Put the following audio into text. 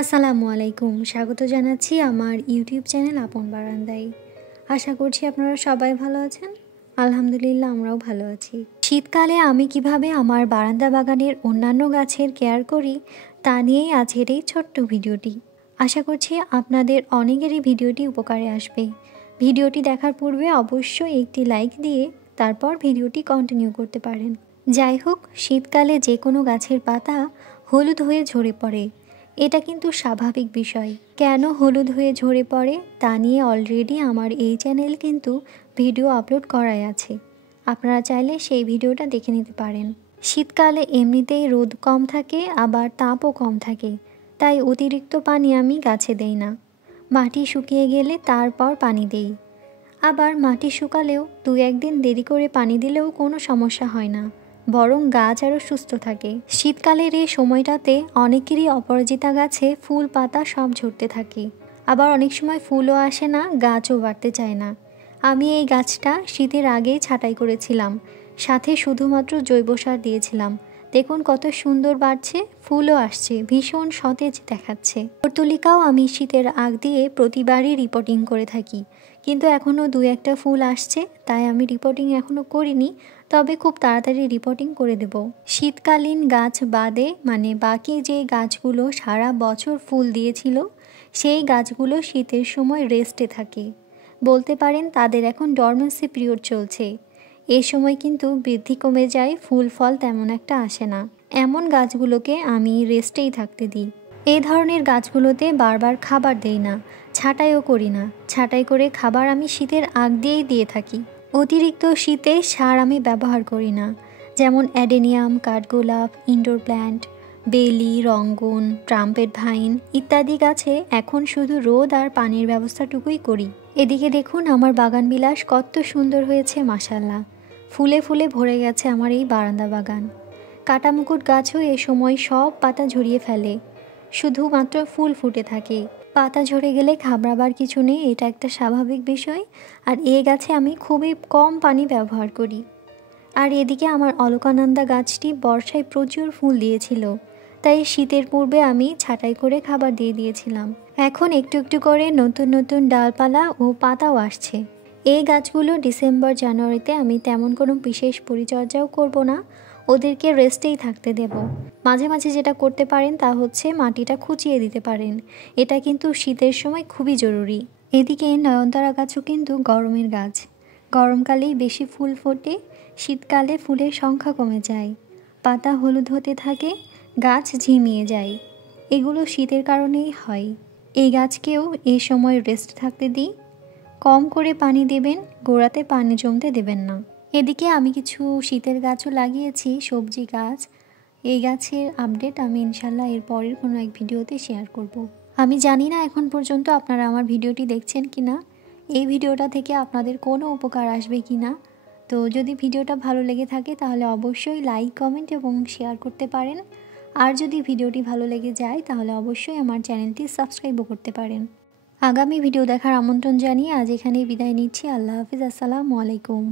আসসালামু আলাইকুম। স্বাগত জানাচ্ছি আমার ইউটিউব চ্যানেল আপন বারান্দায়। আশা করছি আপনারা সবাই ভালো আছেন। আলহামদুলিল্লাহ আমরাও ভালো আছি। শীতকালে আমি কিভাবে আমার বারান্দা বাগানের অন্যান্য গাছের কেয়ার করি তা নিয়েই আজকের এই ছোট্ট ভিডিওটি। আশা করছি আপনাদের অনেকেরই ভিডিওটি উপকারে আসবে। ভিডিওটি দেখার পূর্বে অবশ্যই একটি লাইক দিয়ে তারপর ভিডিওটি কন্টিনিউ করতে পারেন। যাই হোক, শীতকালে যে কোনো গাছের পাতা হলুদ হয়ে ঝরে পড়ে, এটা কিন্তু স্বাভাবিক বিষয়। কেন হলুদ হয়ে ঝরে পড়ে তা নিয়ে অলরেডি আমার এই চ্যানেল কিন্তু ভিডিও আপলোড করাই আছে, আপনারা চাইলে সেই ভিডিওটা দেখে নিতে পারেন। শীতকালে এমনিতেই রোদ কম থাকে, আবার তাপও কম থাকে, তাই অতিরিক্ত পানি আমি গাছে দেই না। মাটি শুকিয়ে গেলে তারপর পানি দেই। আবার মাটি শুকালেও 2-1 দিন দেরি করে পানি দিলেও কোনো সমস্যা হয় না, বরং গাছ আরও সুস্থ থাকে। শীতকালের এই সময়টাতে অনেকেরই অপরাজিতা গাছে ফুল পাতা সব ঝরতে থাকে, আবার অনেক সময় ফুলও আসে না, গাছও বাড়তে চায় না। আমি এই গাছটা শীতের আগেই ছাঁটাই করেছিলাম, সাথে শুধুমাত্র জৈব সার দিয়েছিলাম। দেখুন কত সুন্দর বাড়ছে, ফুলও আসছে, ভীষণ সতেজ দেখাচ্ছে। পর্তুলিকাও আমি শীতের আগ দিয়ে প্রতিবারই রিপোর্টিং করে থাকি, কিন্তু এখনও 2-1টা ফুল আসছে, তাই আমি রিপোর্টিং এখনও করিনি, তবে খুব তাড়াতাড়ি রিপোর্টিং করে দেব। শীতকালীন গাছ বাদে বাকি যে গাছগুলো সারা বছর ফুল দিয়েছিল, সেই গাছগুলো শীতের সময় রেস্টে থাকে। বলতে পারেন তাদের এখন ডরমেন্সি পিরিয়ড চলছে। এই সময় কিন্তু বৃদ্ধি কমে যায়, ফুল ফল তেমন একটা আসে না। এমন গাছগুলোকে আমি রেস্টেই থাকতে দিই। এই ধরনের গাছগুলোতে বারবার খাবার দেই না, ছাঁটাইও করি না। ছাঁটাই করে খাবার আমি শীতের আগ দিয়েই দিয়ে থাকি। অতিরিক্ত শীতে সার আমি ব্যবহার করি না, যেমন অ্যাডেনিয়াম, কাঠগোলাপ, ইনডোর প্ল্যান্ট, বেলি, রঙ্গন, ট্রাম্পেট ভাইন ইত্যাদি গাছে এখন শুধু রোদ আর পানির ব্যবস্থাটুকুই করি। এদিকে দেখুন আমার বাগান বিলাস কত সুন্দর হয়েছে, মাশাআল্লাহ। ফুলে ফুলে ভরে গেছে আমার এই বারান্দা বাগান। কাটামুকুট গাছও এ সময় সব পাতা ঝরিয়ে ফেলে, শুধুমাত্র ফুল ফুটে থাকে। পাতা ঝরে গেলে ঘাবড়াবার কিছু নেই, এটা একটা স্বাভাবিক বিষয়। আর এই গাছে আমি খুবই কম পানি ব্যবহার করি। আর এদিকে আমার অলকানন্দা গাছটি বর্ষায় প্রচুর ফুল দিয়েছিল, তাই শীতের পূর্বে আমি ছাঁটাই করে খাবার দিয়ে দিয়েছিলাম। এখন একটু একটু করে নতুন নতুন ডালপালা ও পাতাও আসছে। এই গাছগুলো ডিসেম্বর জানুয়ারিতে আমি তেমন কোনো বিশেষ পরিচর্যাও করব না, ওদেরকে রেস্টেই থাকতে দেব। মাঝে মাঝে যেটা করতে পারেন তা হচ্ছে মাটিটা খুঁচিয়ে দিতে পারেন, এটা কিন্তু শীতের সময় খুবই জরুরি। এদিকে নয়নতারা গাছও কিন্তু গরমের গাছ, গরমকালেই বেশি ফুল ফোটে, শীতকালে ফুলের সংখ্যা কমে যায়, পাতা হলুদ হতে থাকে, গাছ ঝিমিয়ে যায়। এগুলো শীতের কারণেই হয়। এই গাছকেও এই সময় রেস্ট থাকতে দিই। কম করে পানি দেবেন, গোড়াতে পানি জমতে দেবেন না। এদিকে আমি কিছু শীতের গাছও লাগিয়েছি, সবজি গাছ। এই গাছের আপডেট আমি ইনশাল্লাহ এর পরের কোনো এক ভিডিওতে শেয়ার করব। আমি জানি না এখন পর্যন্ত আপনারা আমার ভিডিওটি দেখছেন কি না, এই ভিডিওটা থেকে আপনাদের কোনো উপকার আসবে কি না। তো যদি ভিডিওটা ভালো লেগে থাকে তাহলে অবশ্যই লাইক, কমেন্ট এবং শেয়ার করতে পারেন। আর যদি ভিডিওটি ভালো লেগে যায় তাহলে অবশ্যই আমার চ্যানেলটি সাবস্ক্রাইবও করতে পারেন। আগামী ভিডিও দেখার আমন্ত্রণ জানিয়ে আজ এখানেই বিদায় নিচ্ছি। আল্লাহ হাফিজ। আসসালামু আলাইকুম।